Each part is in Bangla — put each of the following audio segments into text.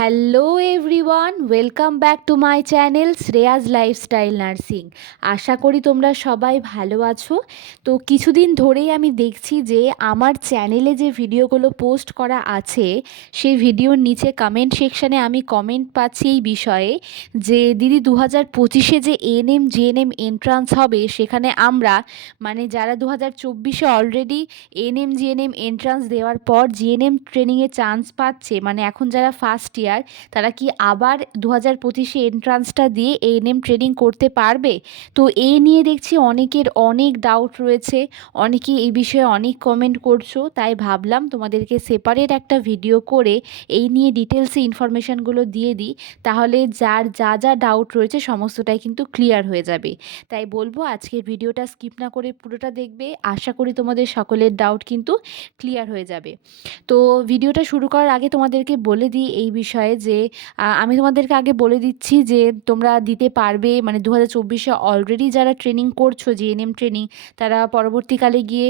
Hello everyone, welcome back to my channel Shreya's lifestyle nursing. আশা করি তোমরা সবাই ভালো আছো। তো কিছুদিন ধরেই আমি দেখছি যে আমার চ্যানেলে যে ভিডিওগুলো পোস্ট করা আছে সেই ভিডিওর নিচে কমেন্ট সেকশানে আমি কমেন্ট পাচ্ছি এই বিষয়ে যে দিদি 2025-এ যে এএনএম জিএনএম এন্ট্রান্স হবে সেখানে আমরা মানে যারা 2024-এ অলরেডি এএনএম জিএনএম এন্ট্রান্স দেওয়ার পর জিএনএম ট্রেনিংয়ে চান্স পাচ্ছে, মানে এখন যারা ফার্স্ট ইয়ার তারা কি আবার 2025-এ এন্ট্রান্সটা দিয়ে এএনএম ট্রেনিং করতে পারবে? তো এই নিয়ে দেখছি অনেকের অনেক ডাউট রয়েছে, অনেকে এই বিষয়ে অনেক কমেন্ট করছো, তাই ভাবলাম তোমাদেরকে সেপারেট একটা ভিডিও করে এই নিয়ে ডিটেলসে ইনফরমেশানগুলো দিয়ে দিই। তাহলে যার যা যা ডাউট রয়েছে সমস্তটাই কিন্তু ক্লিয়ার হয়ে যাবে। তাই বলবো আজকের ভিডিওটা স্কিপ না করে পুরোটা দেখবে। আশা করি তোমাদের সকলের ডাউট কিন্তু ক্লিয়ার হয়ে যাবে। তো ভিডিওটা শুরু করার আগে তোমাদেরকে বলে দিই এই বিষয়ে যে আমি তোমাদেরকে আগে বলে দিচ্ছি যে তোমরা দিতে পারবে, মানে 2024-এ অলরেডি যারা ট্রেনিং করছো জিএনএম ট্রেনিং, তারা পরবর্তীকালে গিয়ে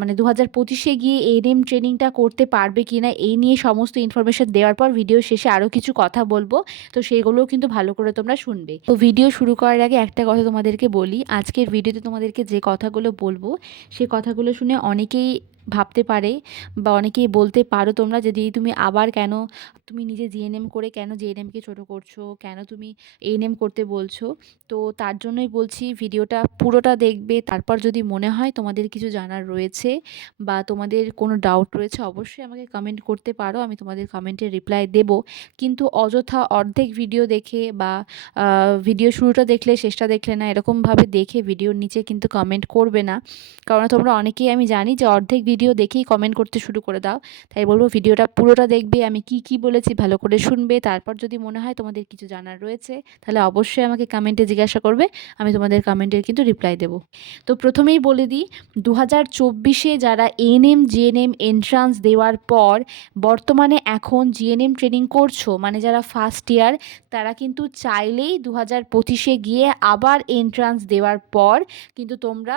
মানে 2025-এ গিয়ে এএনএম ট্রেনিংটা করতে পারবে কি না এই নিয়ে সমস্ত ইনফরমেশান দেওয়ার পর ভিডিও শেষে আরও কিছু কথা বলবো। তো সেইগুলোও কিন্তু ভালো করে তোমরা শুনবে। তো ভিডিও শুরু করার আগে একটা কথা তোমাদেরকে বলি, আজকের ভিডিওতে তোমাদেরকে যে কথাগুলো বলবো সে কথাগুলো শুনে অনেকেই ভাবতে পারে বা অনেকেই বলতে পারো তোমরা যে দিদি তুমি আবার কেন, তুমি নিজে জিএনএম করে কেন জেএনএমকে ছোটো করছো, কেন তুমি এএনএম করতে বলছো? তো তার জন্যই বলছি ভিডিওটা পুরোটা দেখবে, তারপর যদি মনে হয় তোমাদের কিছু জানার রয়েছে বা তোমাদের কোনো ডাউট রয়েছে অবশ্যই আমাকে কমেন্ট করতে পারো, আমি তোমাদের কমেন্টের রিপ্লাই দেব। কিন্তু অযথা অর্ধেক ভিডিও দেখে বা ভিডিও শুরুটা দেখলে শেষটা দেখলে না এরকমভাবে দেখে ভিডিওর নিচে কিন্তু কমেন্ট করবে না, কারণ তোমরা অনেকেই আমি জানি যে অর্ধেক ভিডিও দেখেই কমেন্ট করতে শুরু করে দাও। তাই বলবো ভিডিওটা পুরোটা দেখবে, আমি কি বলেছি ভালো করে শুনবে, তারপর যদি মনে হয় তোমাদের কিছু জানার রয়েছে তাহলে অবশ্যই আমাকে কমেন্টে জিজ্ঞাসা করবে, আমি তোমাদের কমেন্টের কিন্তু রিপ্লাই দেবো। তো প্রথমেই বলে দিই 2024-এ যারা এএনএম জিএনএম এন্ট্রান্স দেওয়ার পর বর্তমানে এখন জিএনএম ট্রেনিং করছো, মানে যারা ফার্স্ট ইয়ার, তারা কিন্তু চাইলেই 2025-এ গিয়ে আবার এন্ট্রান্স দেওয়ার পর কিন্তু তোমরা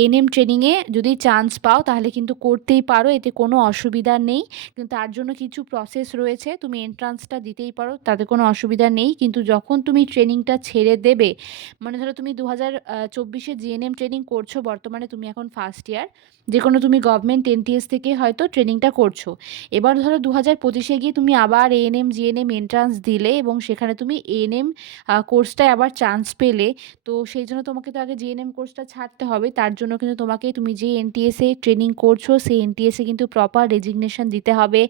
এএনএম ট্রেনিংয়ে যদি চান্স পাও তাহলে কিন্তু করতেই পারো, এতে কোনো অসুবিধা নেই। কিন্তু তার জন্য কিছু প্রসেস রয়েছে, তুমি এন্ট্রান্সটা দিতেই পারো, তাতে কোনো অসুবিধা নেই। কিন্তু যখন তুমি ট্রেনিংটা ছেড়ে দেবে, মানে ধরো তুমি 2024-এ জিএনএম ট্রেনিং করছো, বর্তমানে তুমি এখন ফার্স্ট ইয়ার, যে কোনো তুমি গভর্নমেন্ট এনটিএস থেকে হয়তো ট্রেনিংটা করছো। এবার ধরো 2025-এ গিয়ে তুমি আবার এএনএম জিএনএম এন্ট্রান্স দিলে এবং সেখানে তুমি এএনএম কোর্সটায় আবার চান্স পেলে, তো সেই জন্য তোমাকে তো আগে জিএনএম কোর্সটা ছাড়তে হবে। তার জন্য কিন্তু তোমাকে, তুমি যে এনটিএসে ট্রেনিং করছো সেই এনটিএসে কিন্তু প্রপার রেজিগনেশন দিতে হবে।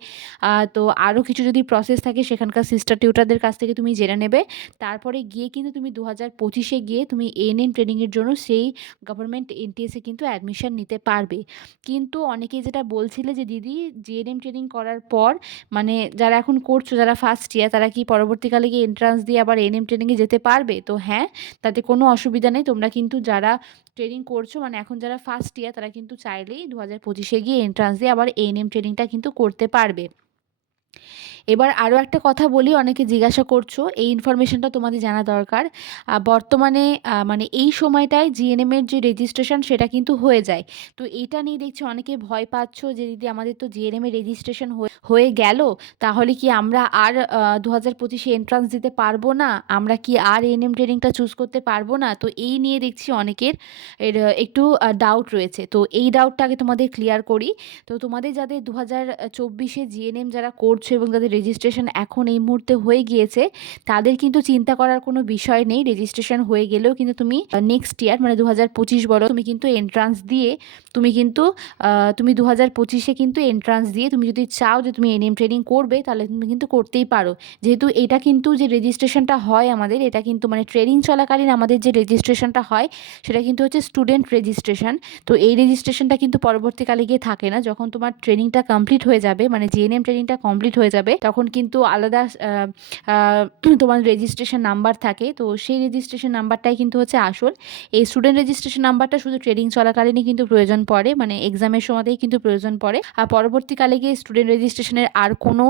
তো আরও কিছু যদি প্রসেস থাকে সেখানকার সিস্টার টিউটারদের কাছ থেকে তুমি জেনে নেবে। তারপরে গিয়ে কিন্তু তুমি 2025-এ গিয়ে তুমি এএনএম ট্রেনিংয়ের জন্য সেই গভর্নমেন্ট এনটিএসে কিন্তু অ্যাডমিশন নিতে পারবে। কিন্তু অনেকেই যেটা বলছিলে যে দিদি জিএনএম ট্রেনিং করার পর, মানে যারা এখন করছো যারা ফার্স্ট ইয়ার, তারা কি পরবর্তীকালে গিয়ে এন্ট্রান্স দিয়ে আবার এএনএম ট্রেনিংয়ে যেতে পারবে? তো হ্যাঁ, তাতে কোনো অসুবিধা নেই। তোমরা কিন্তু যারা ট্রেনিং করছো, মানে এখন যারা ফার্স্ট ইয়ার, তারা কিন্তু চাইলেই 2025-এ গিয়ে এন্ট্রান্স দিয়ে আবার এএনএম ট্রেনিংটা কিন্তু করতে পারবে। এবার আরও একটা কথা বলি, অনেকে জিজ্ঞাসা করছো, এই ইনফরমেশনটা তোমাদের জানা দরকার। বর্তমানে মানে এই সময়টায় জিএনএমের যে রেজিস্ট্রেশন সেটা কিন্তু হয়ে যায়। তো এটা নিয়ে দেখছি অনেকে ভয় পাচ্ছো যে দিদি আমাদের তো জিএনএমের রেজিস্ট্রেশন হয়ে গেল, তাহলে কি আমরা আর 2025-এ এন্ট্রান্স দিতে পারবো না? আমরা কি আর এএনএম ট্রেনিংটা চুজ করতে পারবো না? তো এই নিয়ে দেখছি অনেকের একটু ডাউট রয়েছে। তো এই ডাউটটা আগে তোমাদের ক্লিয়ার করি। তো তোমাদের যাদের 2024-এ জিএনএম যারা করছো এবং যাদের রেজিস্ট্রেশন এখন এই মুহূর্তে হয়ে গিয়েছে, তাদের কিন্তু চিন্তা করার কোনো বিষয় নেই। রেজিস্ট্রেশন হয়ে গেলেও কিন্তু তুমি নেক্সট ইয়ার, মানে 2025 বলো, তুমি কিন্তু এন্ট্রান্স দিয়ে তুমি 2025-এ কিন্তু এন্ট্রান্স দিয়ে তুমি যদি চাও যে তুমি এএনএম ট্রেনিং করবে তাহলে তুমি কিন্তু করতেই পারো। যেহেতু এটা কিন্তু যে রেজিস্ট্রেশনটা হয় আমাদের, এটা কিন্তু মানে ট্রেনিং চলাকালীন আমাদের যে রেজিস্ট্রেশনটা হয় সেটা কিন্তু হচ্ছে স্টুডেন্ট রেজিস্ট্রেশন। তো এই রেজিস্ট্রেশনটা কিন্তু পরবর্তীকালে গিয়ে থাকে না। যখন তোমার ট্রেনিংটা কমপ্লিট হয়ে যাবে, মানে জিএনএম ট্রেনিংটা কমপ্লিট হয়ে যাবে, তখন কিন্তু আলাদা তোমার রেজিস্ট্রেশন নাম্বার থাকে। তো সেই রেজিস্ট্রেশন নাম্বারটাই কিন্তু হচ্ছে আসল। এই স্টুডেন্ট রেজিস্ট্রেশন নাম্বারটা শুধু ট্রেনিং চলাকালীনই কিন্তু প্রয়োজন পড়ে, মানে এক্সামের সময়তেই কিন্তু প্রয়োজন পড়ে। আর পরবর্তীকালে গিয়ে স্টুডেন্ট রেজিস্ট্রেশনের আর কোনো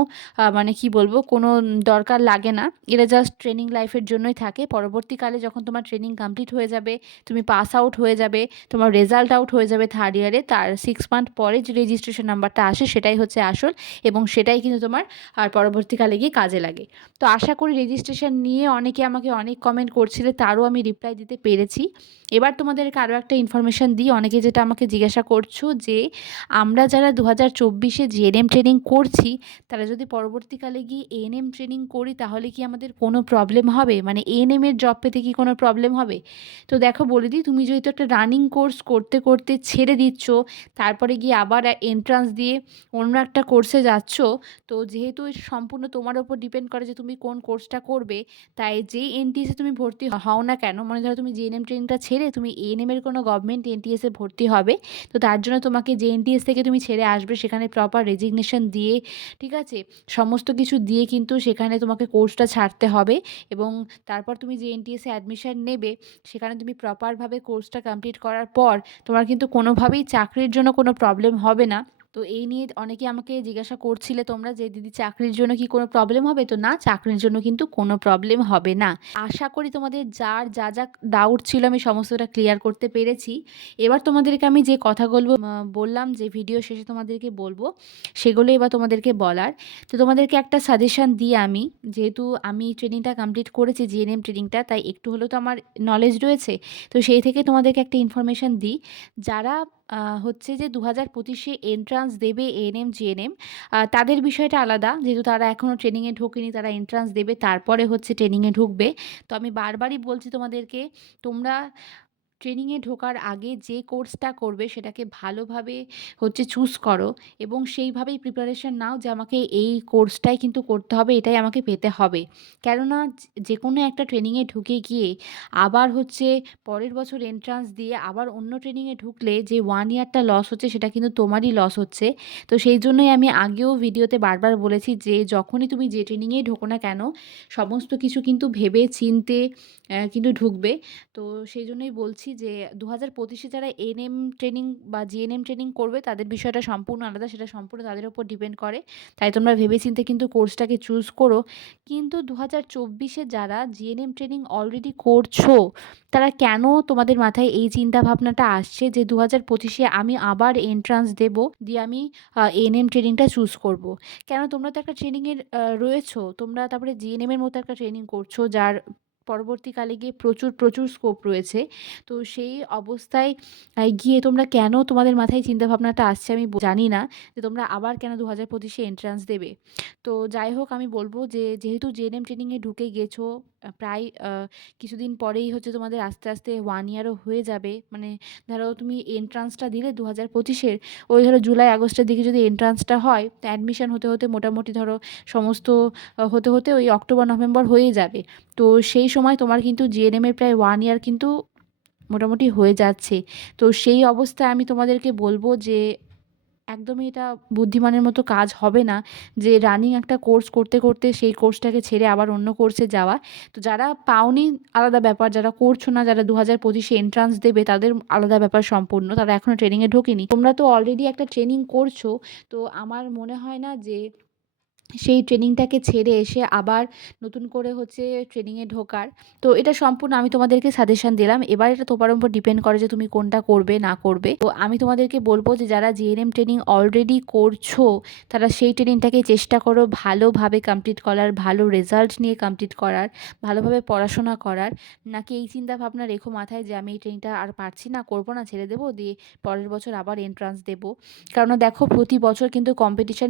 মানে কি বলবো, কোনো দরকার লাগে না। এটা জাস্ট ট্রেনিং লাইফের জন্যই থাকে। পরবর্তীকালে যখন তোমার ট্রেনিং কমপ্লিট হয়ে যাবে, তুমি পাস আউট হয়ে যাবে, তোমার রেজাল্ট আউট হয়ে যাবে থার্ড ইয়ারে, তার 6 মান্থ পরে যে রেজিস্ট্রেশন নাম্বারটা আসে সেটাই হচ্ছে আসল, এবং সেটাই কিন্তু তোমার আর পরবর্তীকালে গিয়ে কাজে লাগে। তো আশা করি রেজিস্ট্রেশন নিয়ে অনেকে আমাকে অনেক কমেন্ট করছিলে, তারও আমি রিপ্লাই দিতে পেরেছি। এবার তোমাদেরকে আরও একটা ইনফরমেশান দিই। অনেকে যেটা আমাকে জিজ্ঞাসা করছো যে আমরা যারা 2024-এ জিএনএম ট্রেনিং করছি, তারা যদি পরবর্তীকালে গিয়ে এএনএম ট্রেনিং করি তাহলে কি আমাদের কোনো প্রবলেম হবে? মানে এএনএমের জব পেতে কি কোনো প্রবলেম হবে? তো দেখো বলে দিই, তুমি যেহেতু একটা রানিং কোর্স করতে করতে ছেড়ে দিচ্ছ, তারপরে গিয়ে আবার এন্ট্রান্স দিয়ে অন্য একটা কোর্সে যাচ্ছ, তো যেহেতু এটা সম্পূর্ণ তোমার ওপর ডিপেন্ড করে যে তুমি কোন কোর্সটা করবে, তাই যেই এনটিএসে তুমি ভর্তি হও না কেন, মানে ধরো তুমি জিএনএম ট্রেনিংটা ছেড়ে তুমি এএনএমের কোনো গভর্নমেন্ট এনটিএসে ভর্তি হবে, তো তার জন্য তোমাকে যে এনটিএস থেকে তুমি ছেড়ে আসবে সেখানে প্রপার রেজিগনেশন দিয়ে, ঠিক আছে, সমস্ত কিছু দিয়ে কিন্তু সেখানে তোমাকে কোর্সটা ছাড়তে হবে। এবং তারপর তুমি যে এনটিএসে অ্যাডমিশন নেবে সেখানে তুমি প্রপারভাবে কোর্সটা কমপ্লিট করার পর তোমার কিন্তু কোনোভাবেই চাকরির জন্য কোনো প্রবলেম হবে না। তো এই নিয়ে অনেকে আমাকে জিজ্ঞাসা করছিলে তোমরা যে দিদি চাকরির জন্য কি কোনো প্রবলেম হবে? তো না, চাকরির জন্য কিন্তু কোনো প্রবলেম হবে না। আশা করি তোমাদের যার যা যা ডাউট ছিল আমি সমস্তটা ক্লিয়ার করতে পেরেছি। এবার তোমাদেরকে আমি যে কথাগুলো বললাম যে ভিডিও শেষে তোমাদেরকে বলবো, সেগুলো এবার তোমাদেরকে বলার। তো তোমাদেরকে একটা সাজেশান দিই আমি, যেহেতু আমি ট্রেনিংটা কমপ্লিট করেছি জিএনএম ট্রেনিংটা, তাই একটু হলেও তো আমার নলেজ রয়েছে। তো সেই থেকে তোমাদেরকে একটা ইনফরমেশান দিই। যারা হচ্ছে যে 2025-এ এন্ট্রান্স দেবে এএনএম জিএনএম, তাদের বিষয়টা আলাদা, যেহেতু তারা এখনও ট্রেনিংয়ে ঢোকেনি, তারা এন্ট্রান্স দেবে তারপরে হচ্ছে ট্রেনিংয়ে ঢুকবে। তো আমি বারবারই বলছি তোমাদেরকে, তোমরা ট্রেনিংয়ে ঢোকার আগে যে কোর্সটা করবে সেটাকে ভালোভাবে হচ্ছে চুজ করো এবং সেইভাবেই প্রিপারেশন নাও যে আমাকে এই কোর্সটাই কিন্তু করতে হবে, এটাই আমাকে পেতে হবে। কেননা যে কোনো একটা ট্রেনিংয়ে ঢুকে গিয়ে আবার হচ্ছে পরের বছর এন্ট্রান্স দিয়ে আবার অন্য ট্রেনিংয়ে ঢুকলে যে 1 ইয়ারটা লস হচ্ছে সেটা কিন্তু তোমারই লস হচ্ছে। তো সেই জন্যই আমি আগেও ভিডিওতে বারবার বলেছি যে যখনই তুমি যে ট্রেনিংয়েই ঢোকো না কেন, সমস্ত কিছু কিন্তু ভেবে চিন্তে কিন্তু ঢুকবে। তো সেই জন্যই বলছি যে 2025-এ যারা এএনএম ট্রেনিং বা জিএনএম ট্রেনিং করবে তাদের বিষয়টা সম্পূর্ণ আলাদা, সেটা সম্পূর্ণ তাদের উপর ডিপেন্ড করে। তাই তোমরা ভেবেচিন্তে কিন্তু কোর্সটাকে চুজ করো। কিন্তু 2024-এ যারা জিএনএম ট্রেনিং অলরেডি করছো, তারা কেন তোমাদের মাথায় এই চিন্তা ভাবনাটা আসছে যে 2025-এ আমি আবার এন্ট্রান্স দেবো, দিয়ে আমি এএনএম ট্রেনিংটা চুজ করব। কেন, তোমরা তো একটা ট্রেনিংয়ের রয়েছো, তোমরা তারপরে জিএনএমের মতো একটা ট্রেনিং করছো যার পরবর্তীকালে গিয়ে প্রচুর স্কোপ রয়েছে। তো সেই অবস্থায় গিয়ে তোমরা কেন, তোমাদের মাথায় চিন্তাভাবনাটা আসছে আমি জানি না, যে তোমরা আবার কেন 2025-এ এন্ট্রান্স দেবে। তো যাই হোক, আমি বলব যে যেহেতু জেএনএম ট্রেনিংয়ে ঢুকে গেছো, প্রায় কিছুদিন পরেই হচ্ছে তোমাদের আস্তে আস্তে 1 ইয়ারও হয়ে যাবে। মানে ধরো তুমি এন্ট্রান্সটা দিলে 2025-এর, ওই ধরো জুলাই আগস্টের দিকে যদি এন্ট্রান্সটা হয়, তো অ্যাডমিশন হতে হতে মোটামুটি ধরো সমস্ত হতে হতে ওই অক্টোবর নভেম্বর হয়ে যাবে। তো সেই সময় তোমার কিন্তু জিএনএমের প্রায় 1 ইয়ার কিন্তু মোটামুটি হয়ে যাচ্ছে। তো সেই অবস্থায় আমি তোমাদেরকে বলব যে একদমই এটা বুদ্ধিমানের মতো কাজ হবে না যে রানিং একটা কোর্স করতে করতে সেই কোর্সটাকে ছেড়ে আবার অন্য কোর্সে যাওয়া। তো যারা পাওনি আলাদা ব্যাপার, যারা করছো না, যারা 2025-এ এন্ট্রান্স দেবে তাদের আলাদা ব্যাপার সম্পূর্ণ, তারা এখনও ট্রেনিংয়ে ঢোকেনি। তোমরা তো অলরেডি একটা ট্রেনিং করছো, তো আমার মনে হয় না যে সেই ট্রেনিংটাকে ছেড়ে এসে আবার নতুন করে হচ্ছে ট্রেনিংয়ে ঢোকার। তো এটা সম্পূর্ণ আমি তোমাদেরকে সাজেশন দিলাম। এবার এটা তোমার উপর ডিপেন্ড করে যে তুমি কোনটা করবে না করবে। তো আমি তোমাদেরকে বলবো যে যারা জিএনএম ট্রেনিং অলরেডি করছো, তারা সেই ট্রেনিংটাকে চেষ্টা করো ভালোভাবে কমপ্লিট করার, ভালো রেজাল্ট নিয়ে কমপ্লিট করার, ভালোভাবে পড়াশোনা করার। নাকি এই চিন্তা ভাবনা রেখো মাথায় যে আমি এই ট্রেনিংটা আর পারছি না, করবো না, ছেড়ে দেবো, দিয়ে পরের বছর আবার এন্ট্রান্স দেবো। কারণ দেখো প্রতি বছর কিন্তু কম্পিটিশান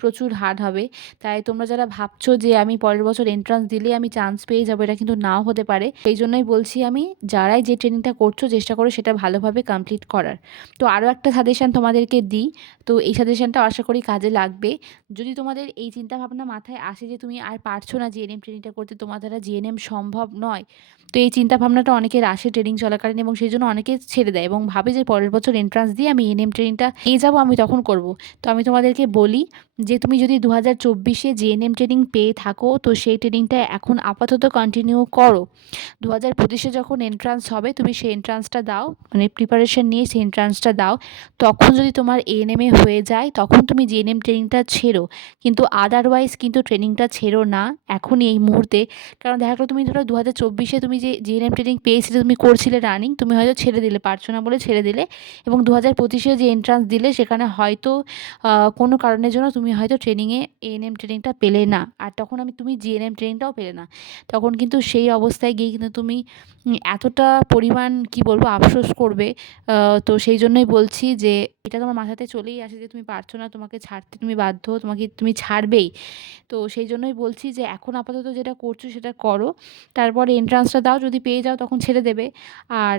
প্রচুর হার্ড হবে। তাই তোমরা যারা ভাবছো যে আমি পরের বছর এন্ট্রান্স দিলে আমি চান্স পেয়ে যাবো, এটা কিন্তু নাও হতে পারে। সেই জন্যই বলছি আমি, যারাই যে ট্রেনিংটা করছো চেষ্টা করো সেটা ভালোভাবে কমপ্লিট করার। তো আরও একটা সাজেশান তোমাদেরকে দিই, তো এই সাজেশানটা আশা করি কাজে লাগবে। যদি তোমাদের এই চিন্তাভাবনা মাথায় আসে যে তুমি আর পারছো না জিএনএম ট্রেনিংটা করতে, তোমার দ্বারা জিএনএম সম্ভব নয়, তো এই চিন্তাভাবনাটা অনেকের আসে ট্রেনিং চলাকালীন, এবং সেই জন্য অনেকে ছেড়ে দেয় এবং ভাবে যে পরের বছর এন্ট্রান্স দিয়ে আমি এএনএম ট্রেনিংটা পেয়ে যাবো, আমি তখন করব। তো আমি তোমাদেরকে বলি যে তুমি যদি 2024-এ জিএনএম ট্রেনিং পেয়ে থাকো, তো সেই ট্রেনিংটা এখন আপাতত কন্টিনিউ করো। 2025-এ যখন এন্ট্রান্স হবে তুমি সেই এন্ট্রান্সটা দাও, মানে প্রিপারেশন নিয়ে সেই এন্ট্রান্সটা দাও। তখন যদি তোমার এএনএমে হয়ে যায় তখন তুমি জিএনএম ট্রেনিংটা ছেড়ো, কিন্তু আদারওয়াইজ কিন্তু ট্রেনিংটা ছেড়ো না এখনই এই মুহূর্তে। কারণ দেখা গেলো তুমি ধরো 2024-এ তুমি যে জিএনএম ট্রেনিং পেয়েছিলে, তুমি করছিলে রানিং, তুমি হয়তো ছেড়ে দিলে, পারছো না বলে ছেড়ে দিলে, এবং 2025-এ যে এন্ট্রান্স দিলে সেখানে হয়তো কোনো কারণের জন্য তুমি হয়তো ট্রেনিংয়ে এএনএম ট্রেনিংটা পেলে না, আর তখন তুমি জিএনএম ট্রেনিংটাও পেলে না, তখন কিন্তু সেই অবস্থায় গিয়ে কিন্তু তুমি এতটা পরিমাণ কি বলবো আফসোস করবে। তো সেই জন্যই বলছি যে এটা তোমার মাথাতে চলেই আসে যে তুমি পারছো না, তোমাকে ছাড়তে তুমি বাধ্য, তুমি ছাড়বেই। তো সেই জন্যই বলছি যে এখন আপাতত যেটা করছো সেটা করো, তারপরে এন্ট্রান্সটা দাও, যদি পেয়ে যাও তখন ছেড়ে দেবে। আর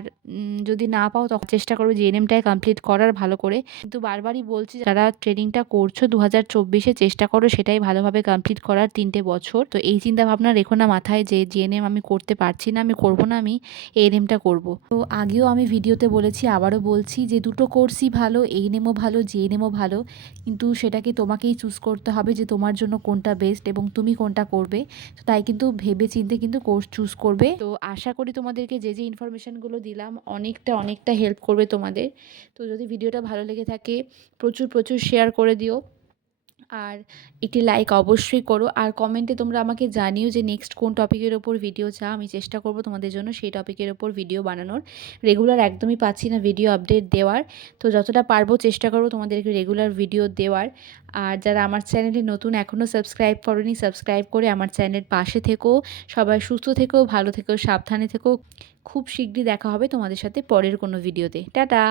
যদি না পাও তখন চেষ্টা করবে জিএনএমটাই কমপ্লিট করার ভালো করে। কিন্তু বারবারই বলছি যারা ট্রেনিংটা করছো 2024-এ চেষ্টা করো সেটাই ভালোভাবে কমপ্লিট করার 3টে বছর। তো এই চিন্তা ভাবনা রেখো না মাথায় যে জিএনএম আমি করতে পারছি না, আমি করবো না, আমি এএনএমটা করব। তো আগেও আমি ভিডিওতে বলেছি, আবারও বলছি যে দুটো কোর্সই ভালো, এএনএমও ভালো, জিএনএমও ভালো, কিন্তু সেটাকে তোমাকেই চুজ করতে হবে যে তোমার জন্য কোনটা বেস্ট এবং তুমি কোনটা করবে। তো তাই কিন্তু ভেবে চিন্তে কিন্তু কোর্স চুজ করবে। তো আশা করি তোমাদেরকে যে যে ইনফরমেশানগুলো দিলাম অনেকটা হেল্প করবে তোমাদের। তো যদি ভিডিওটা ভালো লেগে থাকে প্রচুর শেয়ার করে দিও, আর একটি লাইক অবশ্যই করো, আর কমেন্টে তোমরা আমাকে জানিও যে নেক্সট কোন টপিকের ওপর ভিডিও চাও। আমি চেষ্টা করব তোমাদের জন্য সেই টপিকের ওপর ভিডিও বানানোর। রেগুলার একদমই পাচ্ছি না ভিডিও আপডেট দেওয়ার, তো যতটা পারবো চেষ্টা করব তোমাদেরকে রেগুলার ভিডিও দেওয়ার। আর যারা আমার চ্যানেলে নতুন এখনও সাবস্ক্রাইব করোনি, সাবস্ক্রাইব করে আমার চ্যানেলের পাশে থেকো। সবাই সুস্থ থেকো, ভালো থেকো, সাবধানে থেকো। খুব শীঘ্রই দেখা হবে তোমাদের সাথে পরের কোনো ভিডিওতে। টাটা।